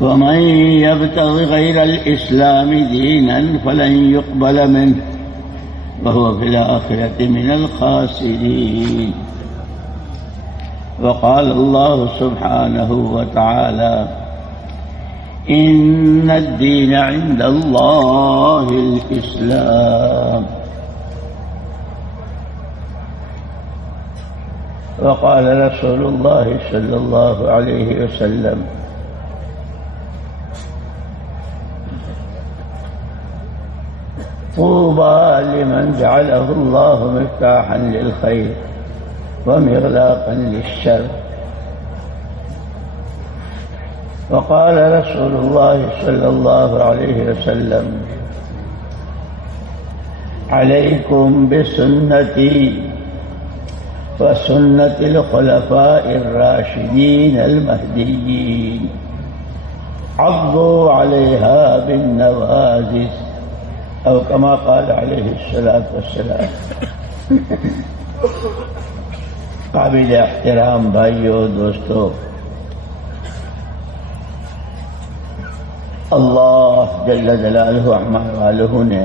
ومن يبتغ غير الإسلام دينا فلن يقبل منه وهو في الآخرة من الخاسرين. وقال الله سبحانه وتعالى: إن الدين عند الله الإسلام. وقال رسول الله صلى الله عليه وسلم: طوبى لمن جعله الله مفتاحا للخير ومغلاقا للشر. وقال رسول الله صلى الله عليه وسلم: عليكم بسنتي وسنة الخلفاء الراشدين المهديين عضوا عليها بالنواجذ، أو كما قال عليه الصلاة والسلام. قابل احترام بھائیو دوستو، اللہ جل جلالہ عما والہ نے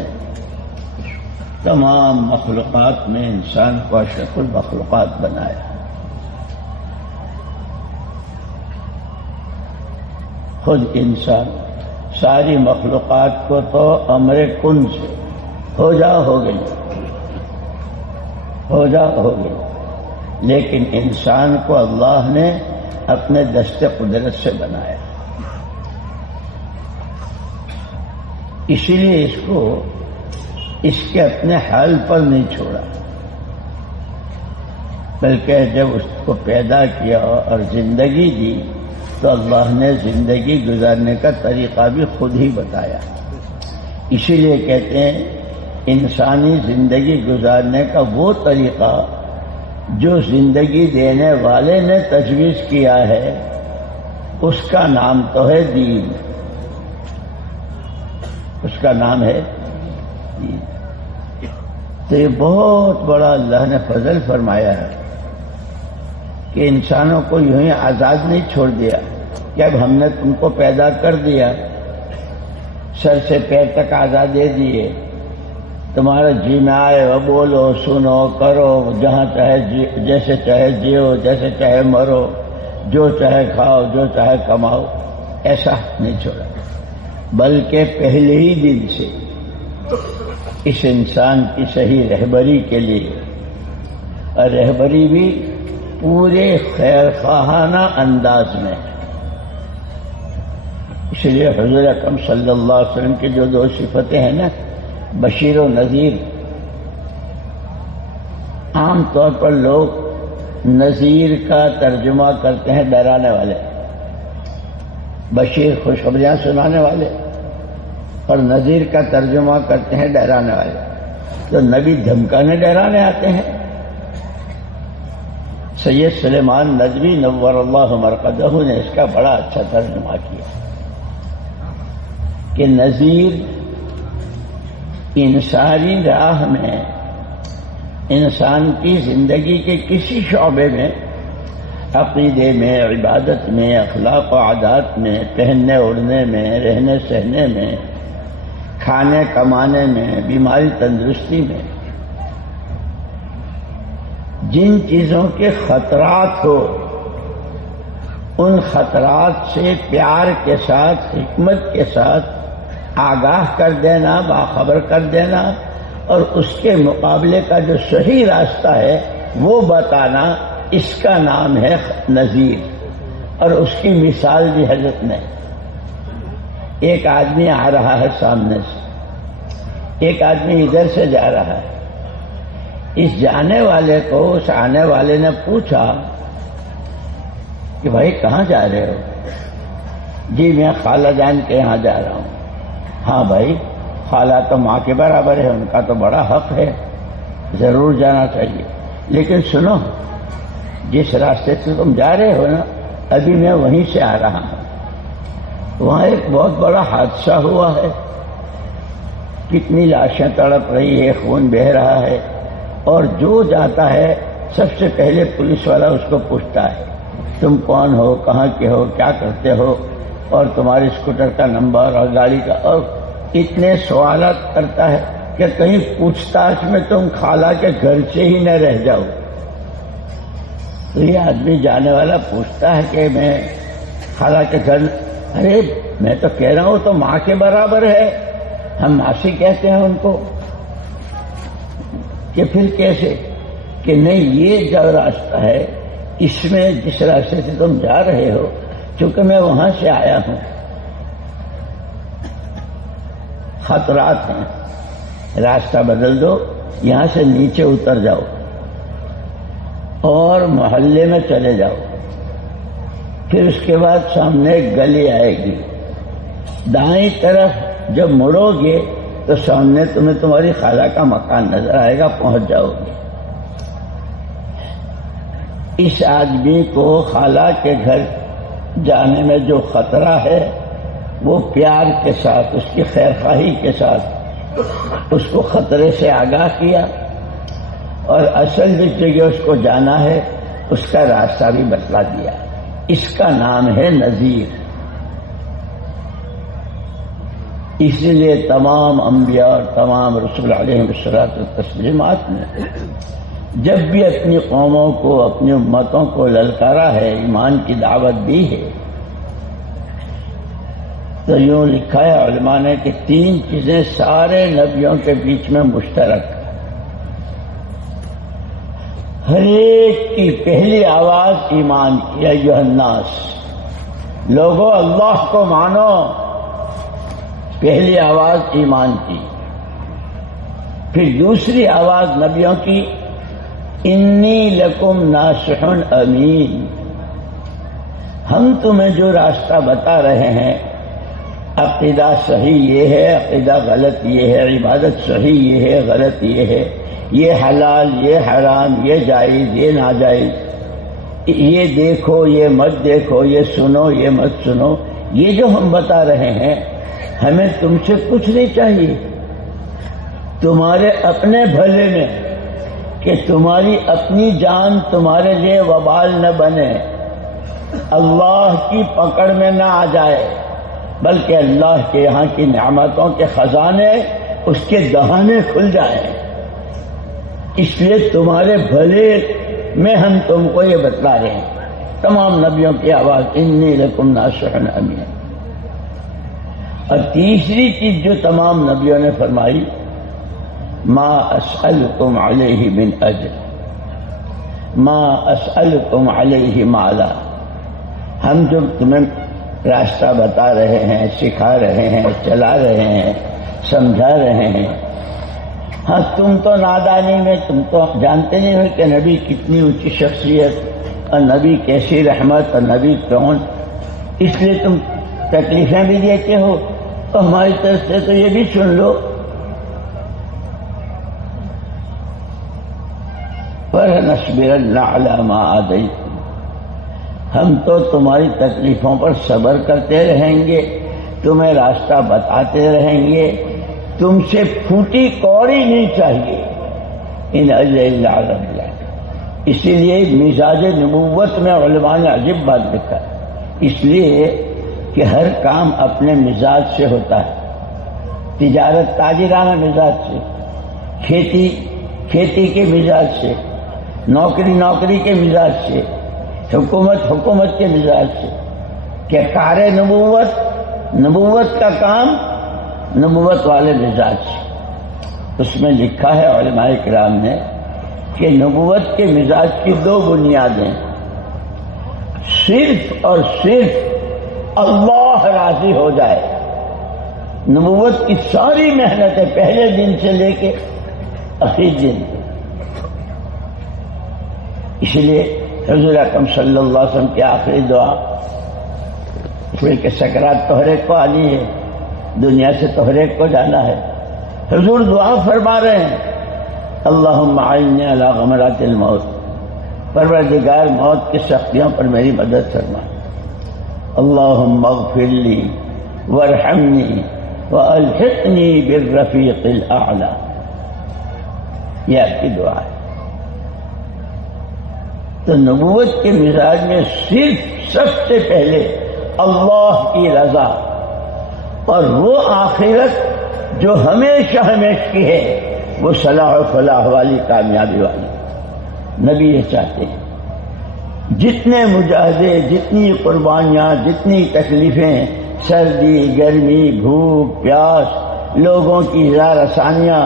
تمام مخلوقات میں انسان کو اشرف المخلوقات بنایا. خود انسان ساری مخلوقات کو تو امر کن سے ہو جا ہو گئی، ہو جا ہو گئی، لیکن انسان کو اللہ نے اپنے دست قدرت سے بنایا. اسی لیے اس کو اس کے اپنے حال پر نہیں چھوڑا، بلکہ جب اس کو پیدا کیا اور زندگی دی تو اللہ نے زندگی گزارنے کا طریقہ بھی خود ہی بتایا. اسی لیے کہتے ہیں انسانی زندگی گزارنے کا وہ طریقہ جو زندگی دینے والے نے تجویز کیا ہے اس کا نام تو ہے دین، اس کا نام ہے دین. تو یہ بہت بڑا اللہ نے فضل فرمایا ہے کہ انسانوں کو یوں ہی آزاد نہیں چھوڑ دیا کہ اب ہم نے تم کو پیدا کر دیا، سر سے پیر تک آزاد دے دیے، تمہارا جی میں آئے وہ بولو سنو کرو، جہاں چاہے جیسے چاہے جیو، جیسے چاہے مرو، جو چاہے کھاؤ، جو چاہے کماؤ. ایسا نہیں چھوڑا، بلکہ پہلے ہی دن سے اس انسان کی صحیح رہبری کے لیے، اور رہبری بھی پورے خیر خواہانہ انداز میں. اس لیے حضور اکرم صلی اللہ علیہ وسلم کی جو دو صفتیں ہیں نا، بشیر و نذیر، عام طور پر لوگ نذیر کا ترجمہ کرتے ہیں ڈرانے والے، بشیر خوشخبریاں سنانے والے، اور نذیر کا ترجمہ کرتے ہیں ڈرانے والے. تو نبی دھمکانے ڈرانے آتے ہیں. سید سلیمان ندوی نور اللہ مرقدہ نے اس کا بڑا اچھا ترجمہ کیا کہ نذیر انسانی راہ میں، انسان کی زندگی کے کسی شعبے میں، عقیدے میں، عبادت میں، اخلاق و عادات میں، پہننے اوڑھنے میں، رہنے سہنے میں، کھانے کمانے میں، بیماری تندرستی میں، جن چیزوں کے خطرات ہو ان خطرات سے پیار کے ساتھ، حکمت کے ساتھ آگاہ کر دینا، باخبر کر دینا، اور اس کے مقابلے کا جو صحیح راستہ ہے وہ بتانا، اس کا نام ہے نذیر. اور اس کی مثال بھی حضرت نے، ایک آدمی آ رہا ہے سامنے سے، ایک آدمی ادھر سے جا رہا ہے. اس جانے والے کو اس آنے والے نے پوچھا کہ بھائی کہاں جا رہے ہو؟ جی میں خالہ جان کے یہاں جا رہا ہوں. ہاں بھائی، خالہ تو ماں کے برابر ہے، ان کا تو بڑا حق ہے، ضرور جانا چاہیے. لیکن سنو، جس راستے سے تم جا رہے ہو نا، ابھی میں وہیں سے آ رہا ہوں، وہاں ایک بہت بڑا حادثہ ہوا ہے، کتنی لاشیں تڑپ رہی ہے، خون بہہ رہا ہے، اور جو جاتا ہے سب سے پہلے پولیس والا اس کو پوچھتا ہے تم کون ہو، کہاں کے ہو، کیا کرتے ہو، اور تمہارے اسکوٹر کا نمبر اور گاڑی کا، اور اتنے سوالات کرتا ہے کہ کہیں پوچھ تاچھ میں تم خالہ کے گھر سے ہی نہ رہ جاؤ۔ تو یہ آدمی جانے والا پوچھتا ہے کہ میں خالہ کے گھر، ارے میں تو کہہ رہا ہوں تو ماں کے برابر ہے، ہم ماسی کہتے ہیں ان کو، کہ پھر کیسے؟ کہ نہیں، یہ جو راستہ ہے اس میں جس راستے سے تم جا رہے ہو، چونکہ میں وہاں سے آیا ہوں، خطرات ہیں، راستہ بدل دو، یہاں سے نیچے اتر جاؤ اور محلے میں چلے جاؤ، پھر اس کے بعد سامنے ایک گلی آئے گی، دائیں طرف جب مڑو گے تو سامنے تمہیں تمہاری خالہ کا مکان نظر آئے گا، پہنچ جاؤ گے۔ اس آدمی کو خالہ کے گھر جانے میں جو خطرہ ہے وہ پیار کے ساتھ، اس کی خیرخواہی کے ساتھ اس کو خطرے سے آگاہ کیا، اور اصل جس جگہ اس کو جانا ہے اس کا راستہ بھی بتلا دیا۔ اس کا نام ہے نذیر۔ اس لیے تمام انبیاء اور تمام رسول علیہ الصلوۃ والتسلیمات نے جب بھی اپنی قوموں کو، اپنی امتوں کو للکارا ہے، ایمان کی دعوت دی ہے، تو یوں لکھا ہے علماء نے کہ 3 چیزیں سارے نبیوں کے بیچ میں مشترک۔ ہر ایک کی پہلی آواز ایمان کی، ایھا الناس، لوگوں اللہ کو مانو، پہلی آواز ایمان کی۔ پھر دوسری آواز نبیوں کی، انی لکم ناصح امین، ہم تمہیں جو راستہ بتا رہے ہیں، عقیدہ صحیح یہ ہے، عقیدہ غلط یہ ہے، عبادت صحیح یہ ہے، غلط یہ ہے، یہ حلال یہ حرام، یہ جائز یہ ناجائز، یہ دیکھو یہ مت دیکھو، یہ سنو یہ مت سنو، یہ جو ہم بتا رہے ہیں، ہمیں تم سے کچھ نہیں چاہیے، تمہارے اپنے بھلے میں، کہ تمہاری اپنی جان تمہارے لیے وبال نہ بنے، اللہ کی پکڑ میں نہ آ جائے، بلکہ اللہ کے یہاں کی نعمتوں کے خزانے اس کے دہانے کھل جائیں۔ اس لیے تمہارے بھلے میں ہم تم کو یہ بتلا رہے ہیں۔ تمام نبیوں کی آواز انی لکم ناصح امین۔ اور تیسری چیز جو تمام نبیوں نے فرمائی، ما اسألکم علیہ من اجر، ما اسألکم علیہ مالا، ہم جو تمہیں راستہ بتا رہے ہیں، سکھا رہے ہیں، چلا رہے ہیں، سمجھا رہے ہیں، ہاں تم تو نادانی میں، تم تو جانتے نہیں ہو کہ نبی کتنی اونچی شخصیت، اور نبی کیسی رحمت، اور نبی کون، اس لیے تم تکلیفیں بھی دیتے ہو، تو ہماری طرف سے تو یہ بھی سن لو، وَلَنَصْبِرَنَّ عَلَىٰ مَا آذَيْتُمْ، ہم تو تمہاری تکلیفوں پر صبر کرتے رہیں گے، تمہیں راستہ بتاتے رہیں گے، تم سے پھوٹی کوڑی نہیں چاہیے، ان اجر الا علی اللہ۔ اسی لیے مزاج نبوت میں علماء نے عجیب بات لکھا، اس لیے کہ ہر کام اپنے مزاج سے ہوتا ہے، تجارت تاجرانہ مزاج سے، کھیتی کے مزاج سے، نوکری کے مزاج سے، حکومت کے مزاج سے، کہ کار نبوت کا کام نبوت والے مزاج سے۔ اس میں لکھا ہے علماء کرام نے کہ نبوت کے مزاج کی 2 بنیادیں، صرف اور صرف اللہ راضی ہو جائے، نبوت کی ساری محنتیں پہلے دن سے لے کے آخری دن، اس لیے حضور اکرم صلی اللہ علیہ وسلم کی آخری دعا، پھر کہ سکرات تو ہر ایک کو آنی ہے، دنیا سے تو ہر ایک کو جانا ہے، حضور دعا فرما رہے ہیں، اللہم اعنی علی غمرات الموت، پروردگار موت کی سختیوں پر میری مدد فرما، اللہم اغفر لی وارحمنی والحقنی بالرفیق الاعلی، یہ آپ کی دعا ہے۔ تو نبوت کے مزاج میں صرف سب سے پہلے اللہ کی رضا اور وہ آخرت جو ہمیشہ ہمیشہ کی ہے، وہ صلاح و فلاح والی، کامیابی والی نبی یہ چاہتے ہیں۔ جتنے مجاہدے، جتنی قربانیاں، جتنی تکلیفیں، سردی، گرمی، بھوک، پیاس، لوگوں کی اظہار آسانیاں،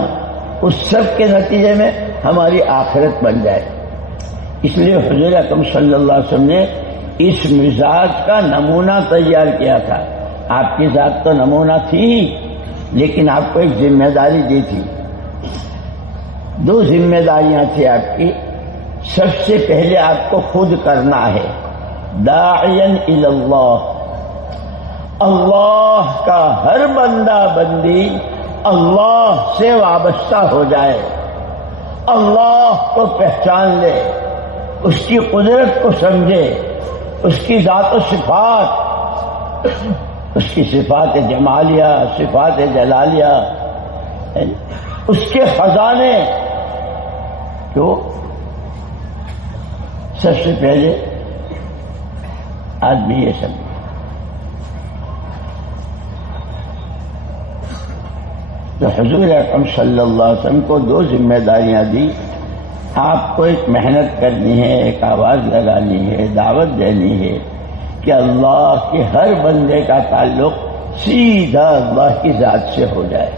اس سب کے نتیجے میں ہماری آخرت بن جائے۔ اس لیے حضور اکرم صلی اللہ علیہ وسلم نے اس مزاج کا نمونہ تیار کیا تھا۔ آپ کی ذات تو نمونہ تھی ہی، لیکن آپ کو ایک ذمہ داری دی تھی۔ دو ذمہ داریاں تھیں آپ کی۔ سب سے پہلے آپ کو خود کرنا ہے، داعین الی اللہ، اللہ کا ہر بندہ بندی اللہ سے وابستہ ہو جائے، اللہ کو پہچان لے، اس کی قدرت کو سمجھے، اس کی ذات و صفات، اس کی صفات جمالیہ، صفات جلالیہ، اس کے خزانے جو سب سے پہلے آدمی یہ سمجھے۔ تو حضور اکرم صلی اللہ علیہ وسلم کو دو ذمہ داریاں دی۔ آپ کو ایک محنت کرنی ہے، ایک آواز لگانی ہے، دعوت دینی ہے کہ اللہ کے ہر بندے کا تعلق سیدھا اللہ کی ذات سے ہو جائے،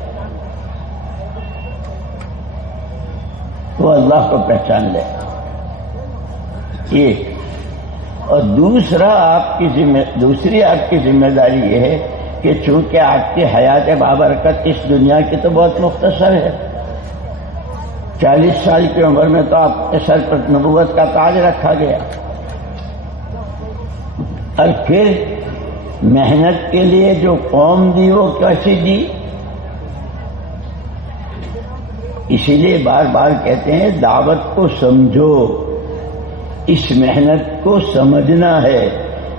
وہ اللہ کو پہچان لے۔ ایک اور دوسری آپ کی ذمہ داری یہ ہے کہ چونکہ آپ کی حیات بابرکت اس دنیا کی تو بہت مختصر ہے، 40 سال کی عمر میں تو آپ کے سر پر نبوت کا تاج رکھا گیا، اور پھر محنت کے لیے جو قوم دی وہ کیسی دی؟ اسی لیے بار بار کہتے ہیں دعوت کو سمجھو، اس محنت کو سمجھنا ہے،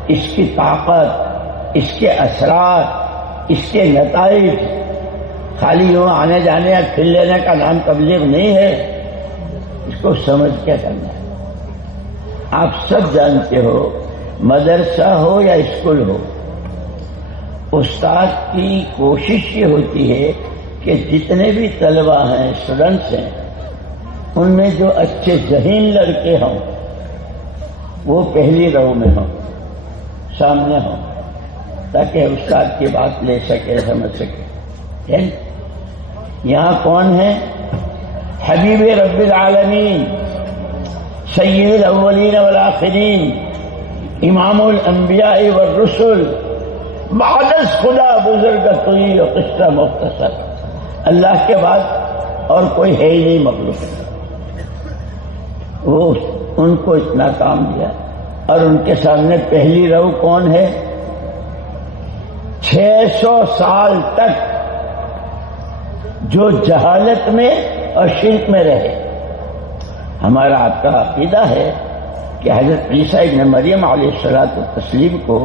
اس کی طاقت، اس کے اثرات، اس کے نتائج۔ خالی یوں آنے جانے یا کھل لینے کا نام تبلیغ نہیں ہے، اس کو سمجھ کے کرنا ہے۔ آپ سب جانتے ہو، مدرسہ ہو یا اسکول ہو، استاد کی کوشش یہ ہوتی ہے کہ جتنے بھی طلبہ ہیں، اسٹوڈنٹس ہیں، ان میں جو اچھے ذہین لڑکے ہوں وہ پہلی رو میں ہوں، سامنے ہوں، تاکہ استاد کی بات لے سکے، سمجھ سکے۔ یہاں کون ہے؟ حبیب رب العالمین، سید الاولین والآخرین، امام الانبیاء والرسل، بعد از خدا بزرگ کوئی اور قصہ مختصر، اللہ کے بعد اور کوئی ہے ہی نہیں مخلوق۔ وہ ان کو اتنا کام دیا، اور ان کے سامنے پہلی رو کون ہے؟ 600 سال تک جو جہالت میں اور شرک میں رہے۔ ہمارا آپ کا عقیدہ ہے کہ حضرت عیسیٰ ابن مریم علیہ الصلوۃ والتسلیم کو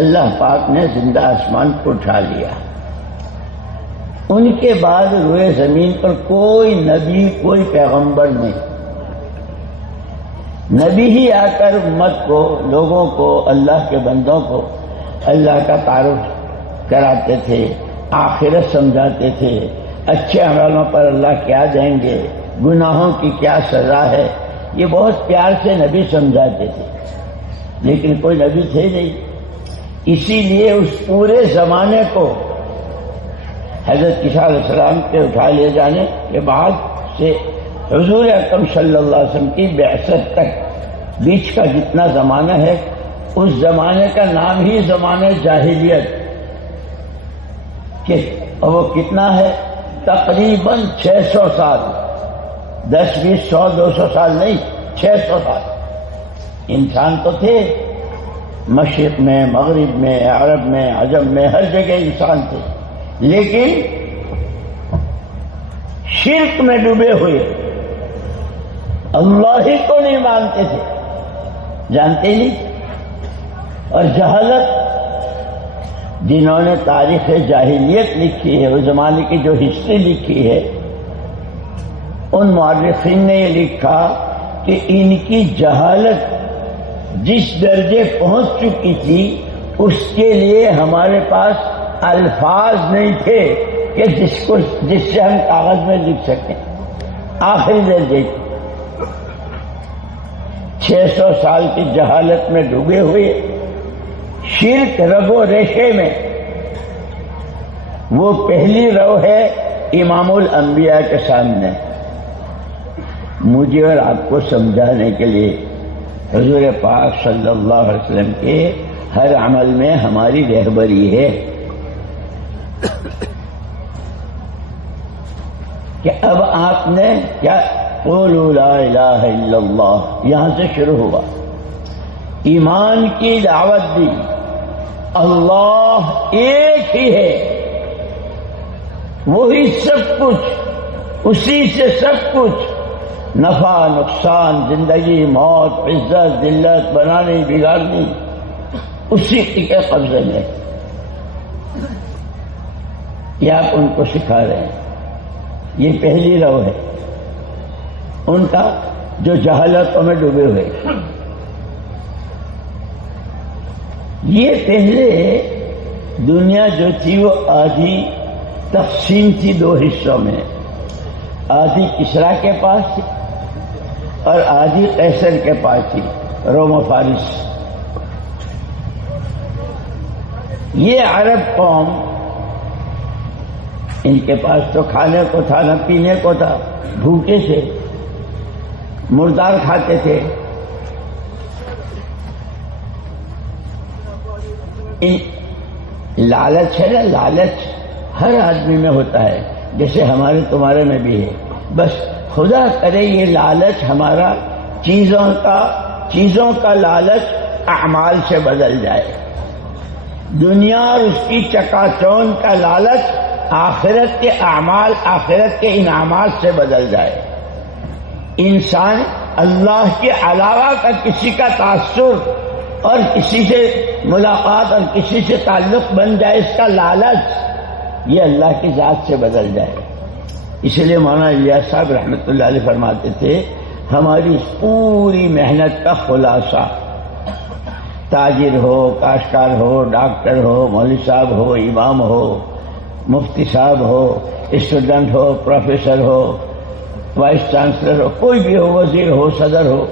اللہ پاک نے زندہ آسمان کو اٹھا لیا۔ ان کے بعد روئے زمین پر کوئی نبی، کوئی پیغمبر نہیں۔ نبی ہی آ کر امت کو، لوگوں کو، اللہ کے بندوں کو اللہ کا تعارف کراتے تھے، آخرت سمجھاتے تھے، اچھے عملوں پر اللہ کیا دیں گے، گناہوں کی کیا سزا ہے، یہ بہت پیار سے نبی سمجھاتے تھے، لیکن کوئی نبی تھے نہیں۔ اسی لیے اس پورے زمانے کو حضرت عیسیٰ علیہ السلام کے اٹھا لے جانے کے بعد سے حضور اکرم صلی اللہ علیہ وسلم کی بعثت تک بیچ کا جتنا زمانہ ہے، اس زمانے کا نام ہی زمانہ جاہلیت، کہ وہ کتنا ہے؟ تقریباً 600 سال، 10 20 100 200 سال نہیں، 600 سال۔ انسان تو تھے، مشرق میں، مغرب میں، عرب میں، عجم میں، ہر جگہ انسان تھے، لیکن شرک میں ڈوبے ہوئے، اللہ ہی کو نہیں مانتے تھے، جانتے نہیں۔ اور جہالت، جنہوں نے تاریخ جاہلیت لکھی ہے، اس زمانے کی جو ہسٹری لکھی ہے، ان مورخین نے یہ لکھا کہ ان کی جہالت جس درجے پہنچ چکی تھی اس کے لیے ہمارے پاس الفاظ نہیں تھے کہ جس سے ہم کاغذ میں لکھ سکیں. آخری درجے 600 سال کی جہالت میں ڈوبے ہوئے، شرک رگو ریشے میں. وہ پہلی رو ہے امام الانبیاء کے سامنے. مجھے اور آپ کو سمجھانے کے لیے حضور پاک صلی اللہ علیہ وسلم کے ہر عمل میں ہماری رہبری ہے کہ اب آپ نے کیا قولوا لا الہ الا اللہ یہاں سے شروع ہوا، ایمان کی دعوت دی. اللہ ایک ہی ہے، وہی سب کچھ، اسی سے سب کچھ، نفع نقصان، زندگی موت، عزت ذلت، بنانی بگاڑنی اسی کے قبضے میں. یہ آپ ان کو سکھا رہے ہیں. یہ پہلی رو ہے ان کا جو جہالتوں میں ڈوبے ہوئے. یہ پہلے دنیا جو تھی وہ آدھی تقسیم تھی دو حصوں میں، آدھی کسرا کے پاس تھی اور آدھی قیصر کے پاس تھی، روم و فارس. یہ عرب قوم، ان کے پاس تو کھانے کو تھا نہ پینے کو تھا، بھوکے سے مردار کھاتے تھے. لالچ ہے نا، لالچ ہر آدمی میں ہوتا ہے، جیسے ہمارے تمہارے میں بھی ہے. بس خدا کرے یہ لالچ ہمارا چیزوں کا لالچ اعمال سے بدل جائے. دنیا اور اس کی چکا چوند کا لالچ آخرت کے اعمال، آخرت کے انعامات سے بدل جائے. انسان اللہ کے علاوہ کا کسی کا تاثر اور کسی سے ملاقات اور کسی سے تعلق بن جائے، اس کا لالچ یہ اللہ کی ذات سے بدل جائے. اس لیے مولانا الیاس صاحب رحمۃ اللہ علیہ فرماتے تھے ہماری پوری محنت کا خلاصہ، تاجر ہو، کاشتکار ہو، ڈاکٹر ہو، مولوی صاحب ہو، امام ہو، مفتی صاحب ہو، اسٹوڈنٹ ہو، پروفیسر ہو، وائس چانسلر ہو، کوئی بھی ہو، وزیر ہو، صدر ہو،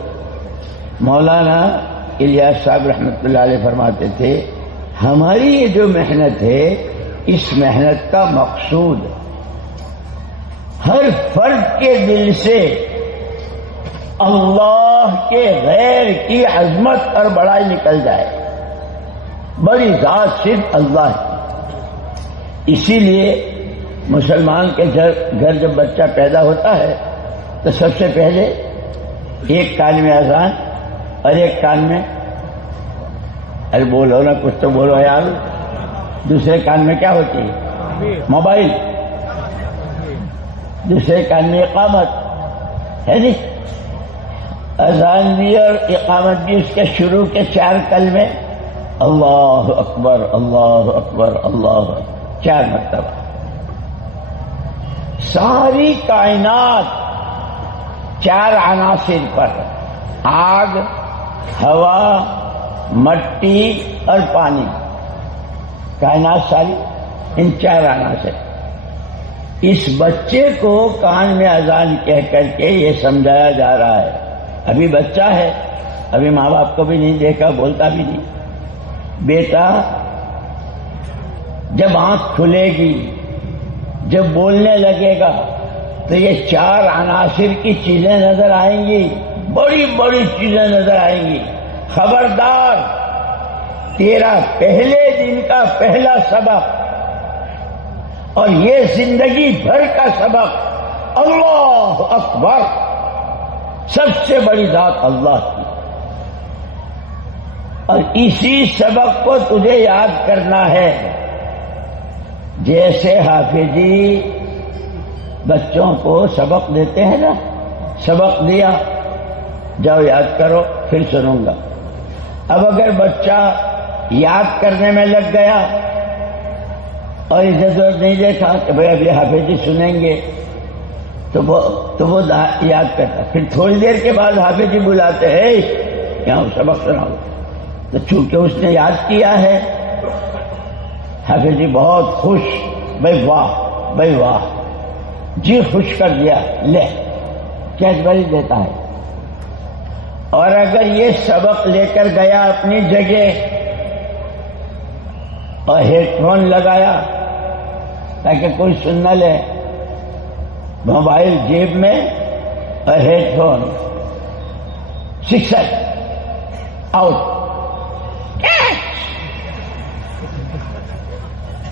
مولانا الیاس صاحب رحمۃ اللہ علیہ فرماتے تھے ہماری یہ جو محنت ہے، اس محنت کا مقصود ہر فرد کے دل سے اللہ کے غیر کی عظمت اور بڑائی نکل جائے. بڑی ذات صرف اللہ کی. اسی لیے مسلمان کے گھر جب بچہ پیدا ہوتا ہے تو سب سے پہلے ایک کان میں اذان اور ایک کان میں، ارے بولو نا کچھ تو بولو یار، دوسرے کان میں کیا ہوتی ہے؟ موبائل. دوسرے کان میں اقامت ہے جی. اذان بھی اور اقامت بھی اس کے شروع کے 4 کلمے، اللہ اکبر اللہ اکبر اللہ اکبر، 4 مرتبہ. ساری کائنات 4 عناصر پر، آگ، ہوا، مٹی اور پانی، کائنات ساری ان 4 عناصر. اس بچے کو کان میں اذان کہہ کر کے یہ سمجھایا جا رہا ہے، ابھی بچہ ہے، ابھی ماں باپ کو بھی نہیں دیکھا، بولتا بھی نہیں. بیٹا جب آنکھ کھلے گی، جب بولنے لگے گا تو یہ 4 عناصر کی چیزیں نظر آئیں گی، بڑی بڑی چیزیں نظر آئیں گی. خبردار، تیرا پہلے دن کا پہلا سبق اور یہ زندگی بھر کا سبق اللہ اکبر، سب سے بڑی ذات اللہ کی. اور اسی سبق کو تجھے یاد کرنا ہے. جیسے حافظی بچوں کو سبق دیتے ہیں نا، سبق دیا جاؤ یاد کرو پھر سنوں گا. اب اگر بچہ یاد کرنے میں لگ گیا اور ادھر ادھر نہیں دیکھا کہ بھائی ابھی حافظی سنیں گے، تو وہ یاد کرتا. پھر تھوڑی دیر کے بعد حافظ جی بلاتے ہیں یہاں سبق سناؤ. تو چونکہ اس نے یاد کیا ہے حافظ جی بہت خوش. بھائی واہ بھائی واہ، جی خوش کر دیا، لے کیسبری دیتا ہے. اور اگر یہ سبق لے کر گیا اپنی جگہ اور ہیڈ فون لگایا تاکہ کوئی سن نہ لے، موبائل جیب میں اور headphone, sixer out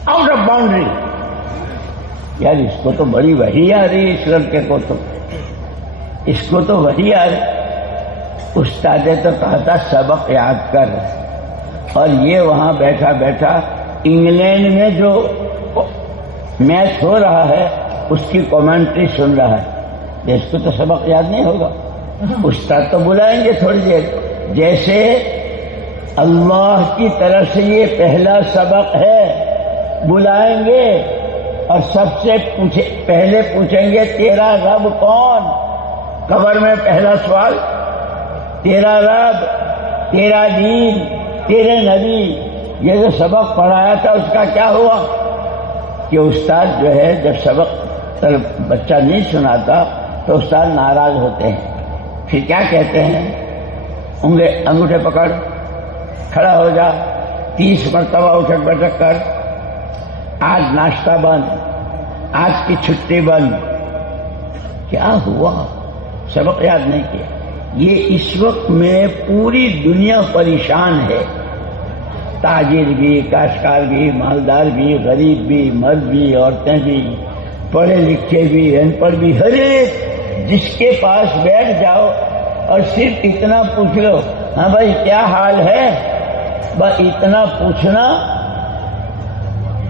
out of boundary. یار اس کو تو بڑی وحی آ رہی ہے، اس لڑکے کو تو، اس کو تو وحی آ رہی. استاد نے تو کہا تھا سبق یاد کر، اور یہ وہاں بیٹھا بیٹھا انگلینڈ میں جو میچ ہو رہا ہے اس کی کامنٹری سن رہا ہے. اس کو تو سبق یاد نہیں ہوگا. استاد تو بلائیں گے تھوڑی دیر. جیسے اللہ کی طرف سے یہ پہلا سبق ہے، بلائیں گے اور سب سے پہلے پوچھیں گے تیرا رب کون. قبر میں پہلا سوال تیرا رب، تیرا دین، تیرے نبی. یہ جو سبق پڑھایا تھا اس کا کیا ہوا کہ استاد جو ہے جب سبق بچہ نہیں سناتا تو استاد ناراض ہوتے ہیں. پھر کیا کہتے ہیں؟ انگوٹھے پکڑ، کھڑا ہو جا، 30 مرتبہ اٹھک بیٹھک کر، آج ناشتہ بند، آج کی چھٹی بند. کیا ہوا؟ سبق یاد نہیں کیا. یہ اس وقت میں پوری دنیا پریشان ہے. تاجر بھی، کاشتکار بھی، مالدار بھی، غریب بھی، مرد بھی، عورتیں بھی، پڑھے لکھے بھی، ان پڑھ بھی، ہر ایک جس کے پاس بیٹھ جاؤ اور صرف اتنا پوچھ لو، ہاں بھائی کیا حال ہے، بس اتنا پوچھنا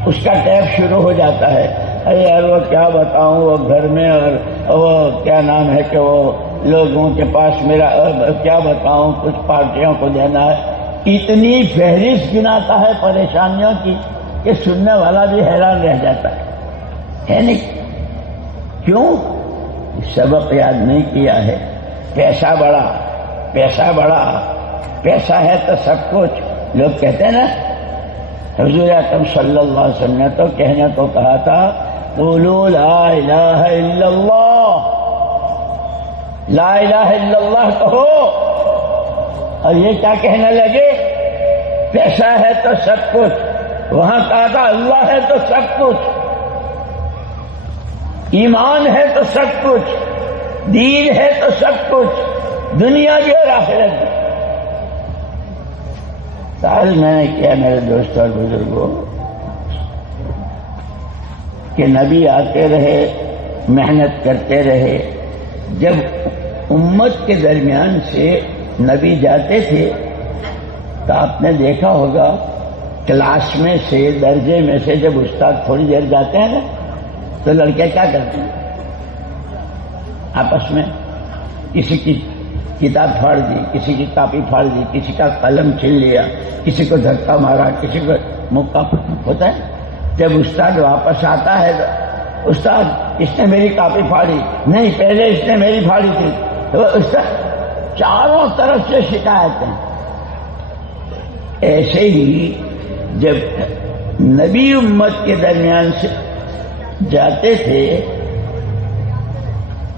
اس کا ٹیپ شروع ہو جاتا ہے. ارے یار وہ کیا بتاؤں، وہ گھر میں، اور وہ کیا نام ہے کہ وہ لوگوں کے پاس میرا کیا بتاؤں، کچھ پارٹیوں کو دینا ہے. اتنی فہرست گناتا ہے پریشانیوں کی کہ سننے والا بھی حیران رہ جاتا ہے نہیں؟ کیوں؟ سبق یاد نہیں کیا ہے. پیسہ بڑا، پیسہ بڑا، پیسہ ہے تو سب کچھ. لوگ کہتے ہیں نا، حضور اکرم صلی اللہ علیہ وسلم نے تو کہنے کو کہا تھا قولوا لا الہ الا اللہ، لا الہ الا اللہ کہو. اور یہ کیا کہنے لگے؟ پیسہ ہے تو سب کچھ. وہاں کہا تھا اللہ ہے تو سب کچھ، ایمان ہے تو سب کچھ، دین ہے تو سب کچھ، دنیا بھی اور آخرت بھی. سوال میں نے کیا میرے دوستوں اور بزرگوں کہ نبی آتے رہے، محنت کرتے رہے. جب امت کے درمیان سے نبی جاتے تھے تو آپ نے دیکھا ہوگا کلاس میں سے، درجے میں سے جب استاد تھوڑی دیر جاتے ہیں نا تو لڑکے کیا کرتے ہیں؟ آپس میں کسی کی کتاب پھاڑ دی، کسی کی کاپی پھاڑ دی، کسی کا قلم چھین لیا، کسی کو دھکا مارا، کسی کو مکہ ہوتا ہے. جب استاد واپس آتا ہے تو استاد اس نے میری کاپی پھاڑی، نہیں پہلے اس نے میری پھاڑی تھی. تو استاد چاروں طرف سے شکایتیں. ایسے ہی جب نبی امت کے درمیان سے جاتے تھے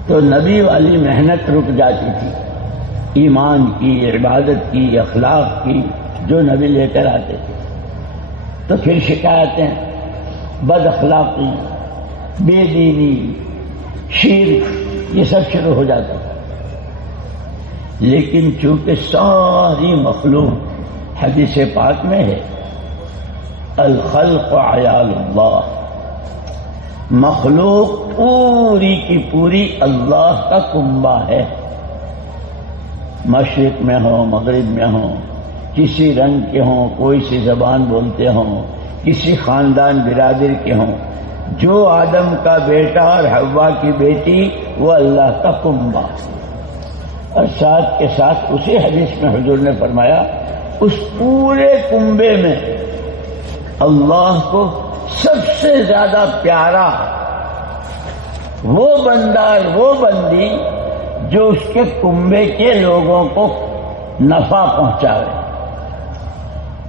تو نبی والی محنت رک جاتی تھی، ایمان کی، عبادت کی، اخلاق کی، جو نبی لے کر آتے تھے. تو پھر شکایتیں، بد اخلاقی، بے دینی، شرک، یہ سب شروع ہو جاتے تھے. لیکن چونکہ ساری مخلوق حدیث پاک میں ہے الخلق عیال اللہ، مخلوق پوری کی پوری اللہ کا کنبہ ہے. مشرق میں ہوں، مغرب میں ہوں، کسی رنگ کے ہوں، کوئی سی زبان بولتے ہوں، کسی خاندان برادر کے ہوں، جو آدم کا بیٹا اور حوا کی بیٹی وہ اللہ کا کنبہ. اور ساتھ کے ساتھ اسی حدیث میں حضور نے فرمایا اس پورے کنبے میں اللہ کو سب سے زیادہ پیارا وہ بندہ اور وہ بندی جو اس کے کنبے کے لوگوں کو نفع پہنچاوے.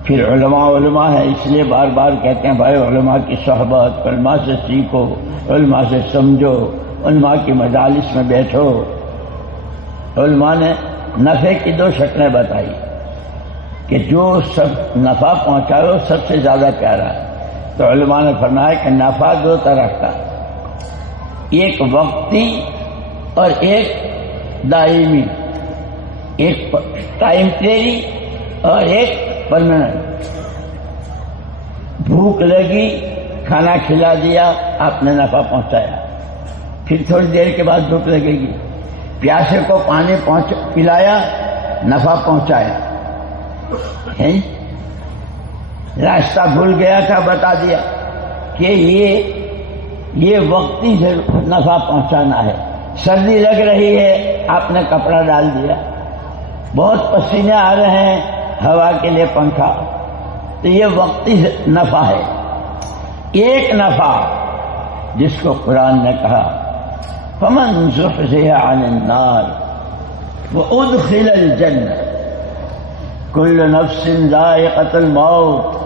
پھر علماء ہیں، اس لیے بار بار کہتے ہیں بھائی علماء کی صحبت، علماء سے سیکھو، علماء سے سمجھو، علماء کی مجالس میں بیٹھو. علماء نے نفع کی دو شکلیں بتائی کہ جو سب نفع پہنچائے وہ سب سے زیادہ پیارا ہے. تو علماء نے فرمایا کہ نفع دو طرح کا، ایک وقتی اور ایک دائمی، ایک ٹائمپریری اور ایک پرماننٹ. بھوک لگی، کھانا کھلا دیا، آپ نے نفع پہنچایا. پھر تھوڑی دیر کے بعد بھوک لگے گی، پیاسے کو پانی پلایا، نفع پہنچایا. راستہ بھول گیا تھا، بتا دیا کہ یہ وقتی نفع پہنچانا ہے. سردی لگ رہی ہے، آپ نے کپڑا ڈال دیا. بہت پسینے آ رہے ہیں، ہوا کے لیے پنکھا. تو یہ وقتی نفع ہے. ایک نفع جس کو قرآن نے کہا فمن زحزح عن النار وادخل الجنہ کل نفس ذائقۃ الموت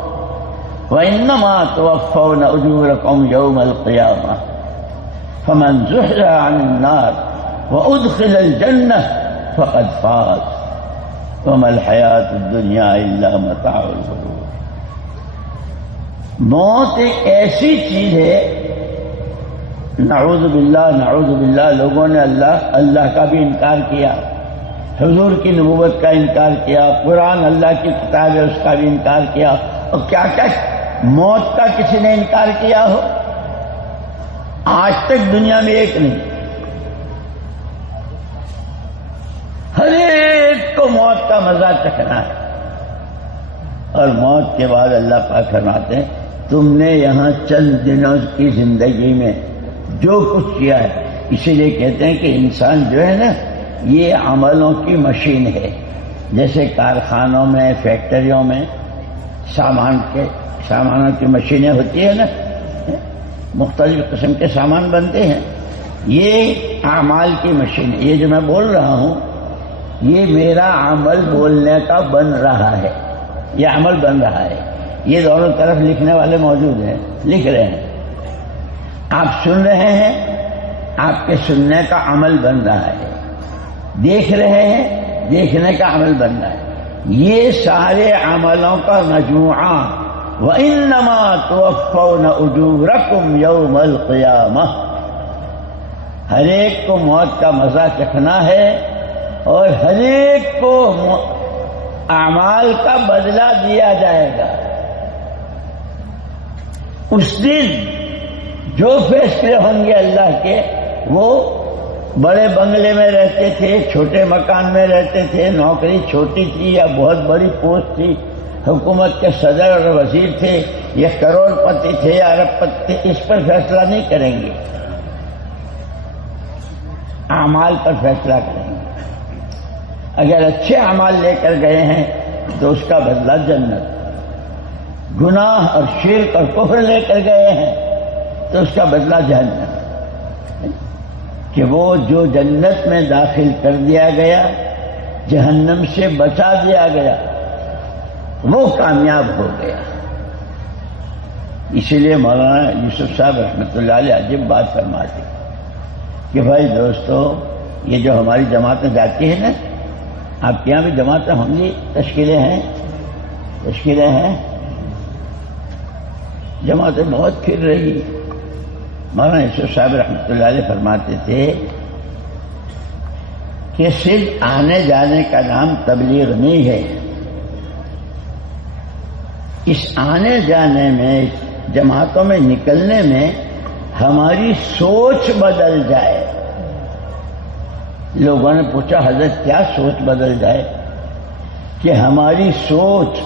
وانما توفون اجورکم یوم القیامہ فمن زحزح عن النار وادخل الجنہ فقد فاز وما الحیات الدنیا الا متاع الغرور. موت ایک ایسی چیز ہے، نعوذ باللہ لوگوں نے اللہ کا بھی انکار کیا، حضور کی نبوت کا انکار کیا، قرآن اللہ کی کتاب ہے اس کا بھی انکار کیا، اور کیا کیا موت کا کسی نے انکار کیا ہو؟ آج تک دنیا میں ایک نہیں. ہر ایک کو موت کا مزہ چکھنا ہے. اور موت کے بعد اللہ پاک فرماتے ہیں تم نے یہاں چند دنوں کی زندگی میں جو کچھ کیا ہے. اسی لیے کہتے ہیں کہ انسان جو ہے نا یہ عملوں کی مشین ہے. جیسے کارخانوں میں، فیکٹریوں میں سامانوں کی مشینیں ہوتی ہیں نا، مختلف قسم کے سامان بنتے ہیں. یہ اعمال کی مشین. یہ جو میں بول رہا ہوں یہ میرا عمل بولنے کا بن رہا ہے، یہ عمل بن رہا ہے. یہ دونوں طرف لکھنے والے موجود ہیں، لکھ رہے ہیں. آپ سن رہے ہیں، آپ کے سننے کا عمل بن رہا ہے. دیکھ رہے ہیں، دیکھنے کا عمل بن رہا ہے. یہ سارے عملوں کا مجموعہ وَإِنَّمَا تُوَفَّوْنَ أُجُورَكُمْ يَوْمَ الْقِيَامَةِ. ہر ایک کو موت کا مزہ چکھنا ہے اور ہر ایک کو اعمال کا بدلہ دیا جائے گا. اس دن جو فیصلے ہوں گے اللہ کے، وہ بڑے بنگلے میں رہتے تھے، چھوٹے مکان میں رہتے تھے، نوکری چھوٹی تھی یا بہت بڑی پوسٹ تھی، حکومت کے صدر اور وزیر تھے، یا کروڑ پتی تھے یا ارب پتی تھے، اس پر فیصلہ نہیں کریں گے، اعمال پر فیصلہ کریں گے. اگر اچھے اعمال لے کر گئے ہیں تو اس کا بدلہ جنت، گناہ اور شرک اور کفر لے کر گئے ہیں تو اس کا بدلہ جہنم. کہ وہ جو جنت میں داخل کر دیا گیا، جہنم سے بچا دیا گیا، وہ کامیاب ہو گیا. اسی لیے مولانا یوسف صاحب رحمۃ اللہ علیہ عجیب بات فرماتے کہ بھائی دوستو، یہ جو ہماری جماعتیں جاتی ہیں نا، آپ کے یہاں بھی جماعتیں ہوں گی، تشکیلیں ہیں، جماعتیں بہت پھر رہی. مولانا یوسف صاحب رحمۃ اللہ علیہ فرماتے تھے کہ صرف آنے جانے کا نام تبلیغ نہیں ہے. اس آنے جانے میں، جماعتوں میں نکلنے میں ہماری سوچ بدل جائے. لوگوں نے پوچھا حضرت کیا سوچ بدل جائے؟ کہ ہماری سوچ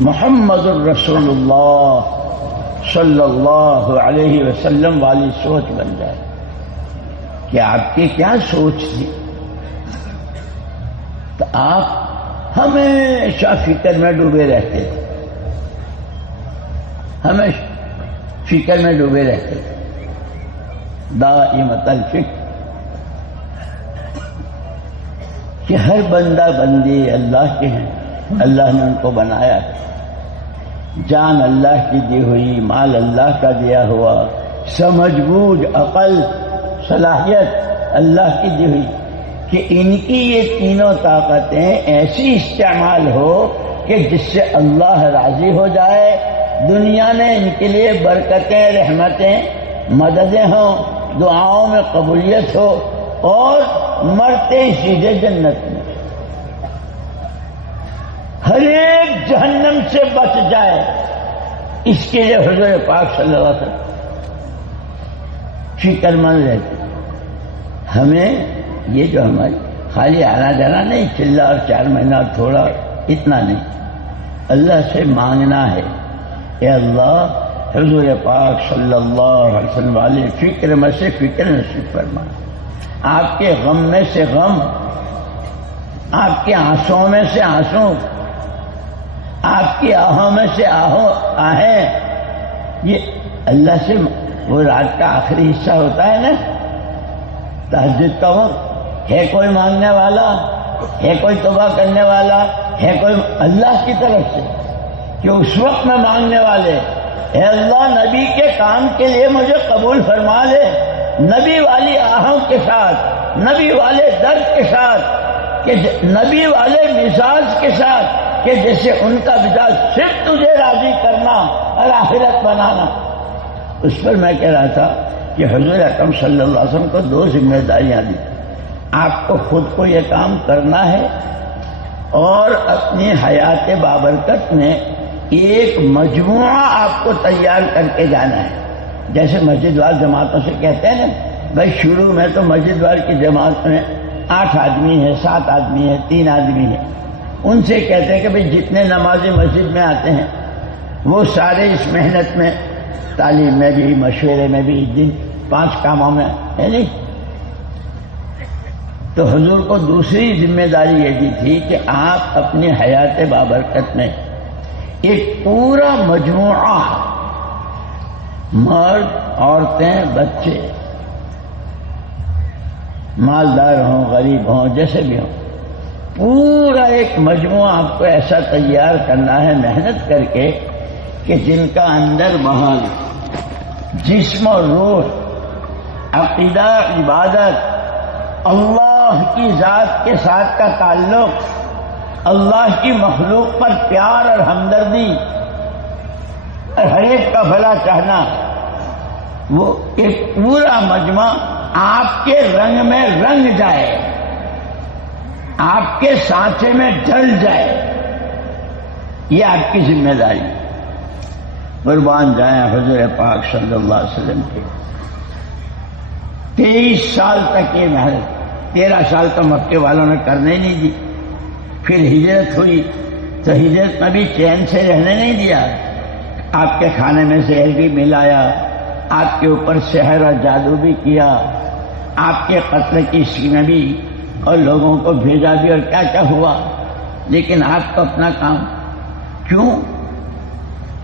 محمد الرسول اللہ صلی اللہ علیہ وسلم والی سوچ بن جائے. کہ آپ کی کیا سوچ تھی؟ تو آپ ہمیشہ فکر میں ڈوبے رہتے تھے، ہمیشہ فکر میں ڈوبے رہتے تھے. دائمۃ الفکر کہ ہر بندہ بندی اللہ کے ہیں، اللہ نے ان کو بنایا ہے، جان اللہ کی دی ہوئی، مال اللہ کا دیا ہوا، سمجھ بوجھ، عقل، صلاحیت اللہ کی دی ہوئی، کہ ان کی یہ تینوں طاقتیں ایسی استعمال ہو کہ جس سے اللہ راضی ہو جائے، دنیا میں ان کے لیے برکتیں، رحمتیں، مددیں ہوں، دعاؤں میں قبولیت ہو، اور مرتے ہی سیدھے جنت میں، ہر ایک جہنم سے بچ جائے، اس کے لیے حضور پاک صلی اللہ علیہ وسلم فکر مند رہتے۔ ہمیں یہ جو ہماری خالی آنا جانا نہیں، چلا اور 4 مہینہ اور تھوڑا، اتنا نہیں، اللہ سے مانگنا ہے، اے اللہ حضور پاک صلی اللہ علیہ وسلم والے فکر میں سے فکر نصیب فرما، آپ کے غم میں سے غم، آپ کے آنسوں میں سے آنسو، آپ کی آہوں میں سے آہیں، یہ اللہ سے وہ رات کا آخری حصہ ہوتا ہے نا، تہجد کا وقت، ہے کوئی مانگنے والا، ہے کوئی توبہ کرنے والا، ہے کوئی اللہ کی طرف سے، کہ اس وقت میں مانگنے والے، اے اللہ نبی کے کام کے لیے مجھے قبول فرما لے، نبی والی آہوں کے ساتھ، نبی والے درد کے ساتھ، کہ نبی والے مزاج کے ساتھ، کہ جیسے ان کا مزاج صرف تجھے راضی کرنا اور آخرت بنانا۔ اس پر میں کہہ رہا تھا کہ حضور اکرم صلی اللہ علیہ وسلم کو 2 ذمہ داریاں دی، آپ کو خود کو یہ کام کرنا ہے، اور اپنی حیات بابرکت میں ایک مجموعہ آپ کو تیار کر کے جانا ہے۔ جیسے مسجد وال جماعتوں سے کہتے ہیں نا، بھائی شروع میں تو مسجد وال کی جماعت میں 8 آدمی ہے، 7 آدمی ہے، 3 آدمی ہے، ان سے کہتے ہیں کہ بھئی جتنے نمازی مسجد میں آتے ہیں وہ سارے اس محنت میں، تعلیم میں بھی، مشورے میں بھی، دن 5 کاموں میں ہے نہیں۔ تو حضور کو دوسری ذمہ داری یہ دی تھی کہ آپ اپنی حیات بابرکت میں ایک پورا مجموعہ، مرد، عورتیں، بچے، مالدار ہوں، غریب ہوں، جیسے بھی ہوں، پورا ایک مجموعہ آپ کو ایسا تیار کرنا ہے محنت کر کے کہ جن کا اندر محل، جسم اور روح، عقیدہ، عبادت، اللہ کی ذات کے ساتھ کا تعلق، اللہ کی مخلوق پر پیار اور ہمدردی اور ہر ایک کا بھلا چاہنا، وہ ایک پورا مجمع آپ کے رنگ میں رنگ جائے، آپ کے سانچے میں ڈھل جائے، یہ آپ کی ذمہ داری۔ قربان جائیں حضور پاک صلی اللہ علیہ وسلم کے 23 سال تک یہ محنت، 13 سال تو مکے والوں نے کرنے نہیں دی، پھر ہجرت ہوئی تو ہجرت میں بھی چین سے رہنے نہیں دیا، آپ کے کھانے میں زہر بھی ملایا، آپ کے اوپر سحر اور جادو بھی کیا، آپ کے قتل کی اسکیمیں بھی، اور لوگوں کو بھیجا بھی، اور کیا کیا ہوا، لیکن آپ کو اپنا کام کیوں؟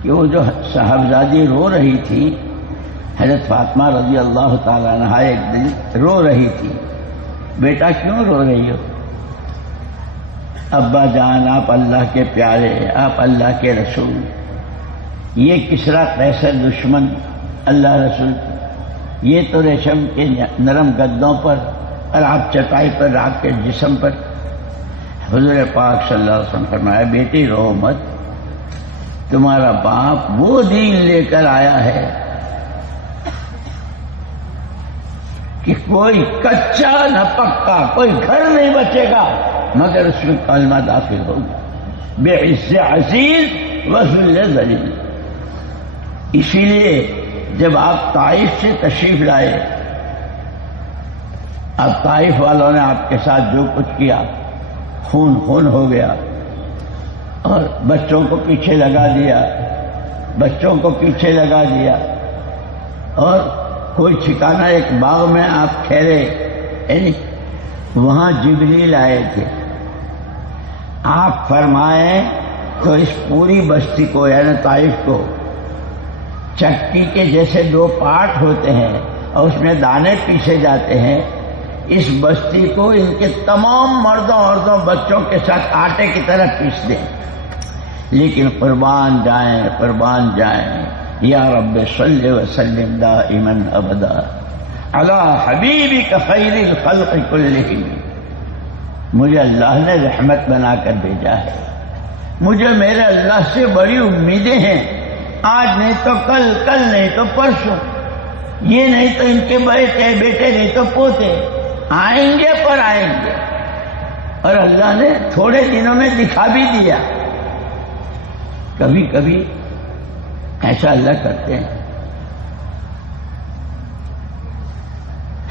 کہ وہ جو صاحبزادی رو رہی تھی، حضرت فاطمہ رضی اللہ تعالیٰ عنہا، ایک دن رو رہی تھی، بیٹا کیوں رو رہی ہو؟ ابا جان آپ اللہ کے پیارے، آپ اللہ کے رسول، یہ کسریٰ قیصر دشمن اللہ رسول، یہ تو ریشم کے نرم گدوں پر اور آپ چٹائی پر رات کے جسم پر۔ حضور پاک صلی اللہ علیہ وسلم فرمایا بیٹی رو مت، تمہارا باپ وہ دین لے کر آیا ہے کہ کوئی کچا نہ پکا، کوئی گھر نہیں بچے گا مگر اس میں کلمہ داخل ہوگا، بے عز عزیز و ذل ذلیل۔ اسی لیے جب آپ طائف سے تشریف لائے، اب طائف والوں نے آپ کے ساتھ جو کچھ کیا، خون خون ہو گیا، اور بچوں کو پیچھے لگا دیا، بچوں کو پیچھے لگا دیا، اور کوئی ٹھکانا ایک باغ میں آپ ٹھہرے، یعنی وہاں جبریل آئے تھے، آپ فرمائیں تو اس پوری بستی کو یعنی طائف کو چکی کے جیسے 2 پارٹ ہوتے ہیں، اور اس میں دانے پیسے جاتے ہیں، اس بستی کو ان کے تمام مردوں عورتوں بچوں کے ساتھ آٹے کی طرح پیس دیں، لیکن قربان جائیں یا رب صلی وسلم دائما ابدا علی حبیبک خیر الخلق کلہم۔ مجھے اللہ نے رحمت بنا کر بھیجا ہے، مجھے میرے اللہ سے بڑی امیدیں ہیں، آج نہیں تو کل، کل نہیں تو پرسوں، یہ نہیں تو ان کے بیٹے نہیں تو پوتے آئیں گے پر آئیں گے۔ اور اللہ نے تھوڑے دنوں میں دکھا بھی دیا۔ کبھی کبھی ایسا اللہ کرتے ہیں۔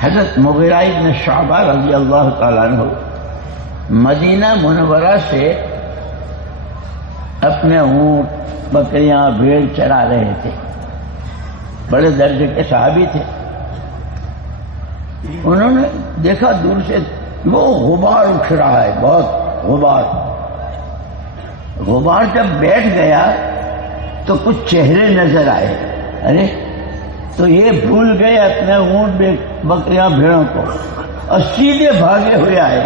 حضرت مغیرہ بن شعبہ رضی اللہ تعالیٰ عنہ مدینہ منورہ سے اپنے اونٹ بکریاں بھیڑ چرا رہے تھے، بڑے درجے کے صحابی تھے۔ انہوں نے دیکھا دور سے وہ غبار اٹھ رہا ہے، بہت غبار جب بیٹھ گیا تو کچھ چہرے نظر آئے، ارے تو یہ بھول گئے اپنے اونٹ بکریاں بھیڑوں کو اور سیدھے بھاگے ہوئے آئے۔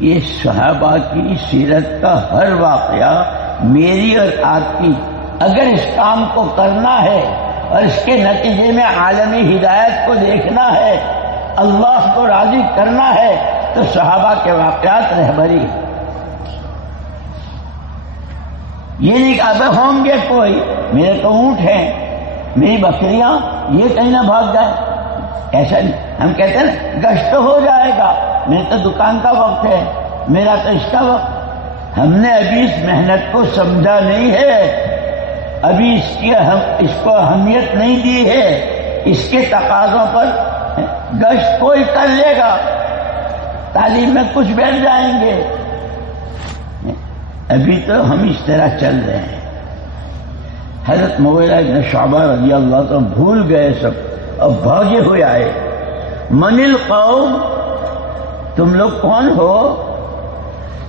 یہ صحابہ کی سیرت کا ہر واقعہ میری اور آپ کی اگر اس کام کو کرنا ہے اور اس کے نتیجے میں عالمی ہدایت کو دیکھنا ہے، اللہ کو راضی کرنا ہے، تو صحابہ کے واقعات رہبری ہے۔ یہ نہیں کہ اب ہوں گے کوئی، میرے تو اونٹ ہیں، میری بکریاں، یہ کہیں نہ بھاگ جائے، ایسا نہیں۔ ہم کہتے ہیں نا گشت ہو جائے گا، میرے تو دکان کا وقت ہے، میرا تو اس کا وقت۔ ہم نے ابھی اس محنت کو سمجھا نہیں ہے، ابھی اس کو اہمیت نہیں دی ہے، اس کے تقاضوں پر گشت کوئی کر لے گا، تعلیم میں کچھ بیٹھ جائیں گے، ابھی تو ہم اس طرح چل رہے ہیں۔ حضرت مغیرہ بن شعبہ رضی اللہ عنہ بھول گئے سب اور بھاگے ہوئے آئے۔ من القوم، تم لوگ کون ہو؟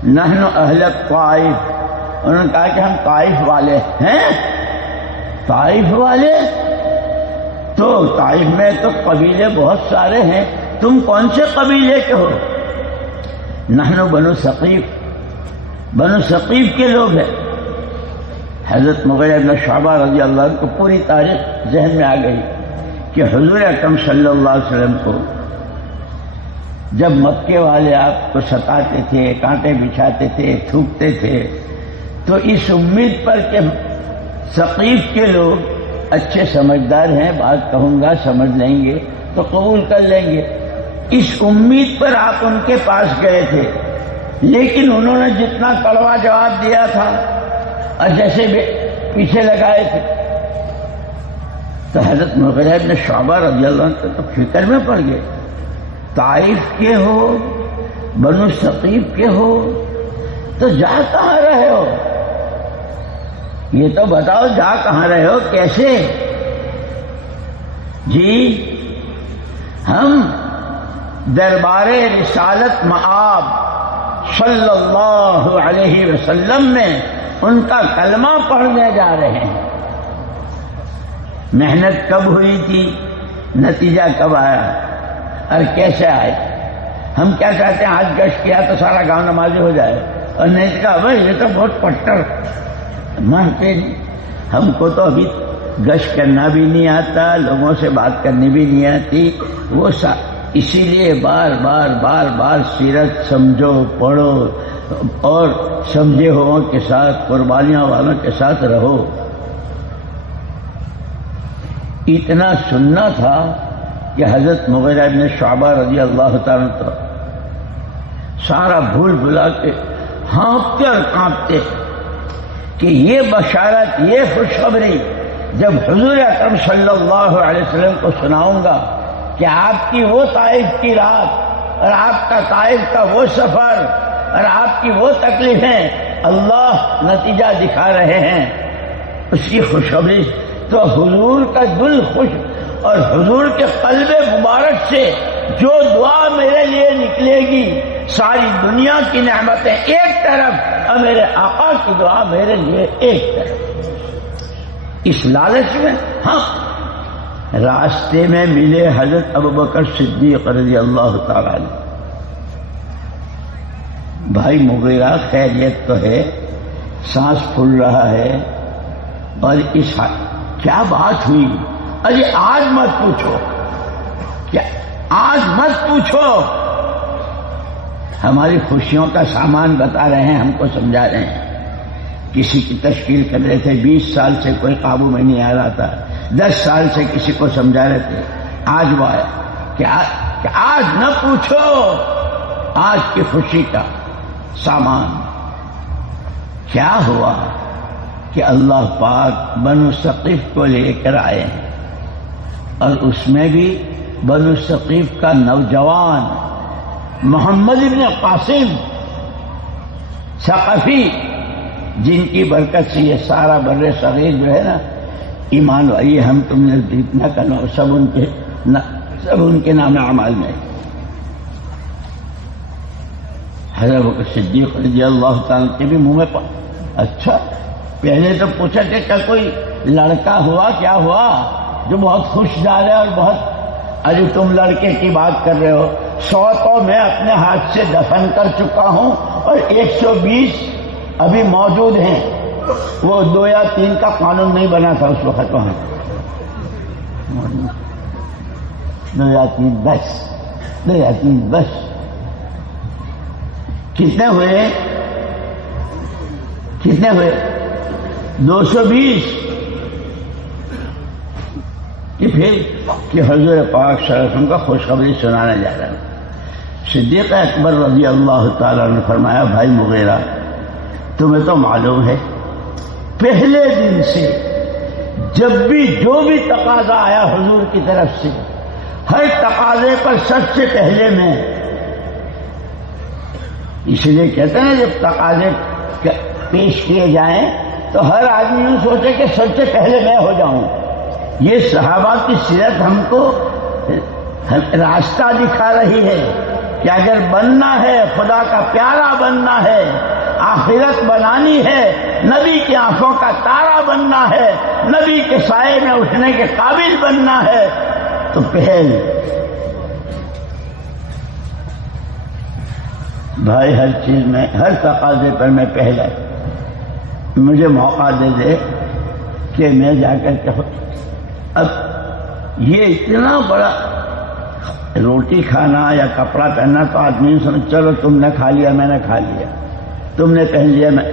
نحن اہل طائف، انہوں نے کہا کہ ہم طائف والے ہیں۔ طائف والے؟ تو طائف میں تو قبیلے بہت سارے ہیں، تم کون سے قبیلے کے ہو؟ نحن بنو ثقیف، بنو ثقیف کے لوگ ہیں۔ حضرت مغیرہ بن شعبہ رضی اللہ عنہ کو پوری تاریخ ذہن میں آ گئی کہ حضور اکرم صلی اللہ علیہ وسلم کو جب مکے والے آپ کو ستاتے تھے، کانٹے بچھاتے تھے، تھوکتے تھے، تو اس امید پر کہ ثقیف کے لوگ اچھے سمجھدار ہیں، بات کہوں گا سمجھ لیں گے تو قبول کر لیں گے، اس امید پر آپ ان کے پاس گئے تھے، لیکن انہوں نے جتنا کڑوا جواب دیا تھا اور جیسے پیچھے لگائے تھے، تو حضرت مغیرہ بن شعبہ رضی اللہ عنہ تو فکر میں پڑ گئے۔ طائف کے ہو، بنو ثقیف کے ہو، تو جا کہاں رہے ہو؟ یہ تو بتاؤ جا کہاں رہے ہو، کیسے؟ جی ہم دربار رسالت مآب صلی اللہ علیہ وسلم میں ان کا کلمہ پڑھنے جا رہے ہیں۔ محنت کب ہوئی تھی، نتیجہ کب آیا اور کیسے آئے؟ ہم کیا چاہتے ہیں آج گشت کیا تو سارا گاؤں نمازی ہو جائے، اور نہیں تو کہا بھائی یہ تو بہت پٹر مانتے نہیں، ہم کو تو ابھی گشت کرنا بھی نہیں آتا، لوگوں سے بات کرنی بھی نہیں آتی، وہ اسی لیے بار بار سیرت سمجھو، پڑھو اور سمجھے ہو کے ساتھ، قربانیاں والوں کے ساتھ رہو۔ اتنا سننا تھا کہ حضرت مغیرہ بن شعبہ رضی اللہ تعالیٰ عنہ سارا بھول بھلا کے ہانپتے اور کانپتے کہ یہ بشارت، یہ خوشخبری جب حضور اکرم صلی اللہ علیہ وسلم کو سناؤں گا کہ آپ کی وہ طائف کی رات اور آپ کا طائف کا وہ سفر اور آپ کی وہ تکلیفیں اللہ نتیجہ دکھا رہے ہیں، اس کی خوشخبری تو حضور کا دل خوش، اور حضور کے قلب مبارک سے جو دعا میرے لیے نکلے گی، ساری دنیا کی نعمتیں ایک طرف اور میرے آقا کی دعا میرے لیے ایک طرف، اس لالچ میں ہاں راستے میں ملے حضرت ابوبکر صدیق رضی اللہ تعالی عنہ. بھائی مغیرہ خیریت تو ہے؟ سانس پھول رہا ہے اور کیا بات ہوئی؟ ارے آج مت پوچھو، کیا آج مت پوچھو. ہماری خوشیوں کا سامان بتا رہے ہیں، ہم کو سمجھا رہے ہیں. کسی کی تشکیل کر رہے تھے، 20 سال سے کوئی قابو میں نہیں آ رہا تھا، 10 سال سے کسی کو سمجھا رہے تھے. آج وہ آیا کہ آج نہ پوچھو آج کی خوشی کا سامان. کیا ہوا کہ اللہ پاک بنو ثقیف کو لے کر آئے ہیں، اور اس میں بھی بنو ثقیف کا نوجوان محمد ابن قاسم ثقفی، جن کی برکت سے یہ سارا بر صغیر جو ہے نا ایمان والی ہم تم نے نہ کرنا، سب ان کے نام اعمال میں. حضرت ابوبکر صدیق رضی اللہ تعالیٰ کے بھی منہ میں اچھا پہلے تو پوچھا کہ کیا کوئی لڑکا ہوا، کیا ہوا جو بہت خوش جا رہے اور بہت، ارے تم لڑکے کی بات کر رہے ہو، 100 تو میں اپنے ہاتھ سے دفن کر چکا ہوں اور 120 ابھی موجود ہیں. وہ 2 یا 3 کا قانون نہیں بنا تھا اس وقت وہاں. 2 یا 3 10 2 یا 3 10 کتنے ہوئے 220 کہ پھر کہ حضور پاک صلی اللہ علیہ وسلم کا خوشخبری سنانے جا رہا ہوں. صدیق اکبر رضی اللہ تعالیٰ نے فرمایا بھائی مغیرہ تمہیں تو معلوم ہے پہلے دن سے جب بھی جو بھی تقاضا آیا حضور کی طرف سے ہر تقاضے پر سب سے پہلے میں، اس لیے کہتے ہیں جب تقاضے پیش کیے جائیں تو ہر آدمی یوں سوچے کہ سب سے پہلے میں ہو جاؤں. یہ صحابہ کی سیرت ہم کو راستہ دکھا رہی ہے کہ اگر بننا ہے خدا کا پیارا بننا ہے، آخرت بنانی ہے، نبی کی آنکھوں کا تارا بننا ہے، نبی کے سائے میں اٹھنے کے قابل بننا ہے، تو پہل بھائی ہر چیز میں، ہر تقاضے پر میں پہلا. مجھے موقع دے دے کہ میں جا کر کہ اب یہ اتنا بڑا روٹی کھانا یا کپڑا پہننا تو آدمی سمجھ چلو تم نے کھا لیا میں نے کھا لیا، تم نے پہن لیا میں.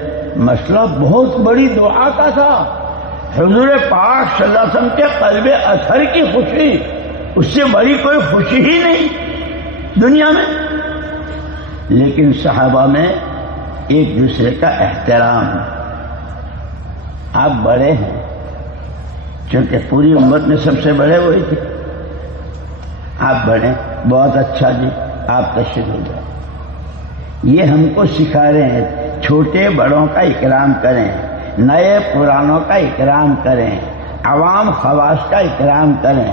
مسئلہ بہت بڑی دعا کا تھا. حضور پاک صلی اللہ علیہ وسلم کے قلب اطہر کی خوشی، اس سے بڑی کوئی خوشی ہی نہیں دنیا میں. لیکن صحابہ میں ایک دوسرے کا احترام. آپ بڑے ہیں کیونکہ پوری امت میں سب سے بڑے وہی تھے. آپ بڑے، بہت اچھا جی آپ تشریف لے جائیں. یہ ہم کو سکھا رہے ہیں چھوٹے بڑوں کا اکرام کریں، نئے پرانوں کا اکرام کریں، عوام خواص کا اکرام کریں.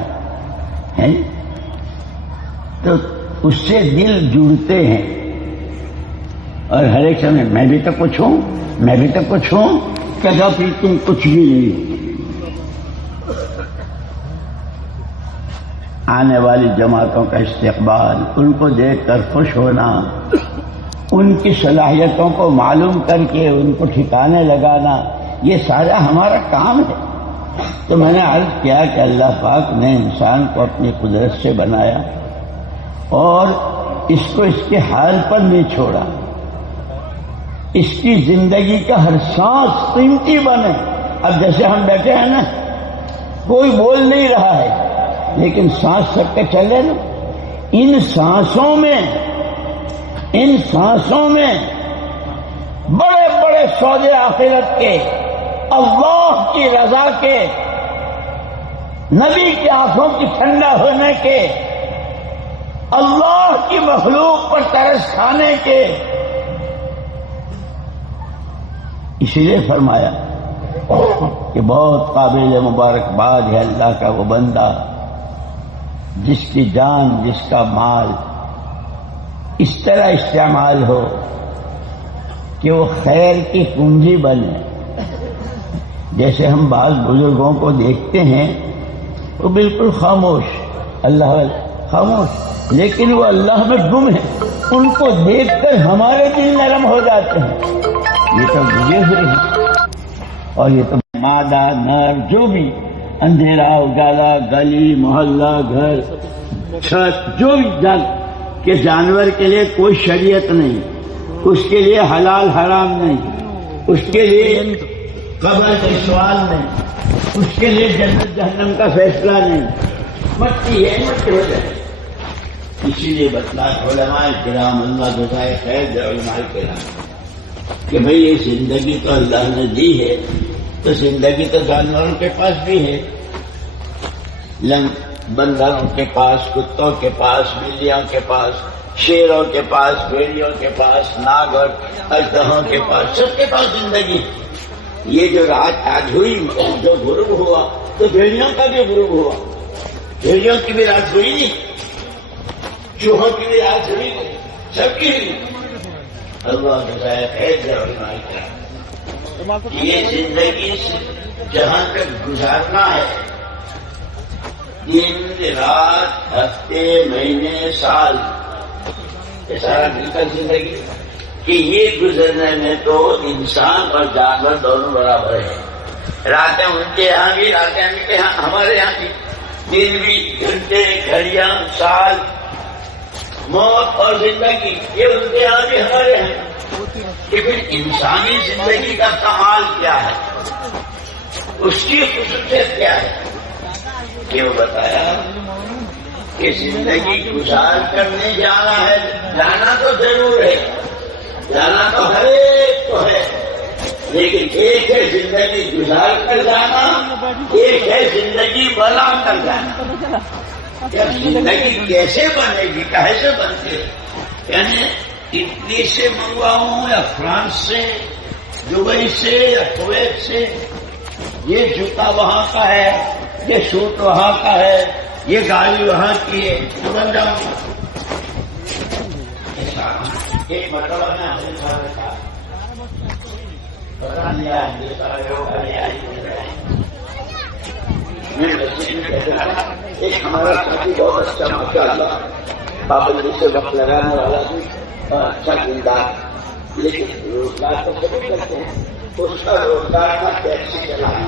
تو اس سے دل جڑتے ہیں. اور ہر ایک سمے میں بھی تو کچھ ہوں، میں بھی تو کچھ ہوں، کہا پھر تم کچھ بھی نہیں. آنے والی جماعتوں کا استقبال، ان کو دیکھ کر خوش ہونا، ان کی صلاحیتوں کو معلوم کر کے ان کو ٹھکانے لگانا، یہ سارا ہمارا کام ہے. تو میں نے عرض کیا کہ اللہ پاک نے انسان کو اپنی قدرت سے بنایا اور اس کو اس کے حال پر نہیں چھوڑا. اس کی زندگی کا ہر سانس قیمتی بنے. اب جیسے ہم بیٹھے ہیں نا، کوئی بول نہیں رہا ہے لیکن سانس سب کے چلے نا. ان سانسوں میں بڑے بڑے سودے آخرت کے، اللہ کی رضا کے، نبی کی آنکھوں کی ٹھنڈا ہونے کے، اللہ کی مخلوق پر ترس کھانے کے. اسی لیے فرمایا کہ بہت قابل مبارکباد ہے اللہ کا وہ بندہ جس کی جان، جس کا مال اس طرح استعمال ہو کہ وہ خیر کی کنجی بنے. جیسے ہم بعض بزرگوں کو دیکھتے ہیں وہ بالکل خاموش، اللہ خاموش، لیکن وہ اللہ میں گم ہے، ان کو دیکھ کر ہمارے دل نرم ہو جاتے ہیں۔ یہ تو گزرے ہوئے ہیں، اور یہ تو مادہ نر جو بھی اندھیرا اجالا، گلی محلہ گھر چھت جو بھی جل کہ جانور کے لیے کوئی شریعت نہیں، اس کے لیے حلال حرام نہیں، اس کے لیے قبر کا سوال نہیں، اس کے لیے جنت جہنم کا فیصلہ نہیں، مٹی ہے مٹی ہو جائے۔ اسی لیے بتلا علماء کرام، اللہ جزائے خیر علماء کرام، کہ بھئی یہ زندگی تو اللہ نے دی ہے، تو زندگی تو جانوروں کے پاس بھی ہے، بندروں کے پاس، کتوں کے پاس، بلیوں کے پاس، شیروں کے پاس، بھیڑیوں کے پاس، ناگ اور اژدہوں کے پاس، سب کے پاس زندگی۔ یہ جو رات آج ہوئی، جو غروب ہوا تو بھیڑیوں کا بھی غروب ہوا، بھیڑیوں کی بھی رات ہوئی نہیں، چوہوں کی بھی رات ہوئی نہیں، سب کی بھی۔ اللہ جزائے خیر علماء کرام، یہ زندگی جہاں تک گزارنا ہے، دن رات ہفتے مہینے سال، یہ سارا مل کر زندگی، کہ یہ گزرنے میں تو انسان اور جانور دونوں برابر ہیں۔ راتیں ان کے یہاں بھی، راتیں ان کے یہاں، ہمارے یہاں بھی، دن بھی، گھنٹے گھڑیاں سال، موت اور زندگی، یہ ان کے یہاں بھی ہمارے یہاں۔ کہ پھر انسانی زندگی کا کمال کیا ہے، اس کی خصوصیت کیا ہے، کہ وہ بتایا کہ زندگی گزار کرنے جانا ہے، جانا تو ضرور ہے، جانا تو ہر ایک کو ہے، لیکن ایک ہے زندگی گزار کر جانا، ایک ہے زندگی بنا کر جانا۔ جب زندگی کیسے بنے گی، کیسے بنتی ہے، یعنی اٹلی سے منگواؤں یا فرانس سے، دبئی سے یا کویت سے، یہ جوتا وہاں کا ہے، یہ سوٹ وہاں کا ہے، یہ گاڑی وہاں کی ہے، بن جاؤں گا۔ ایک مرتبہ میں ایک ہمارا ساتھی بہت اچھا ماشاء اللہ پابندی سے وقت لگانے والا بھی اچھا دیندار، لیکن روزگار تو سبھی کرتے ہیں، اس کا روزگار تھا ٹیکسی چلانا،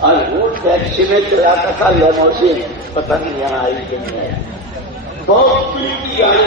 اور وہ ٹیکسی میں چلاتا تھا لیموزین، پتہ نہیں یہاں آئی کہ نہیں آئی، بہت بڑی گاڑی